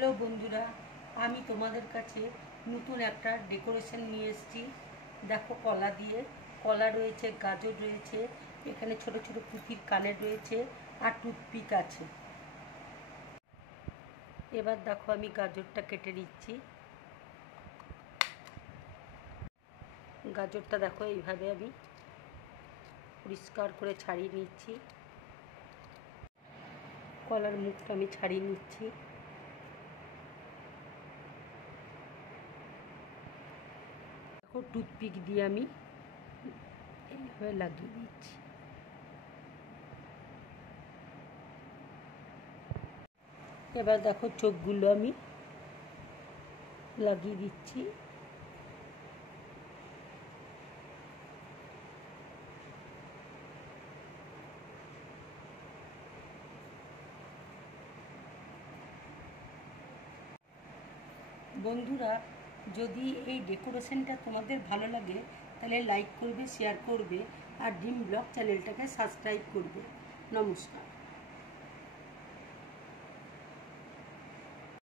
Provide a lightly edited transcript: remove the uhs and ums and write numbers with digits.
Hello বন্ধুরা, আমি তোমাদের কাছে নতুন একটা ডেকোরেশন নিয়ে এসেছি। দেখো, কলা দিয়ে, কলা রয়েছে, গাজর রয়েছে, এখানে ছোট ছোট পুঁতির কানের রয়েছে আর টুথপিক আছে। এবার দেখো, আমি গাজরটা কেটে নিচ্ছি। গাজরটা দেখো এইভাবে আমি পরিষ্কার করে ছাড়িয়ে নিচ্ছি। কলার মুখটা আমি ছাড়িয়ে নিচ্ছি। দেখো, টুথপিক দিয়ে আমি এইভাবে লাগিয়ে দিচ্ছি। এবার দেখো, চোখগুলো আমি লাগিয়ে দিচ্ছি। বন্ধুরা, যদি এই ডেকোরেশনটা তোমাদের ভালো লাগে তাহলে লাইক করবে, শেয়ার করবে আর ড্রিম ব্লগ চ্যানেলটাকে সাবস্ক্রাইব করবে। নমস্কার।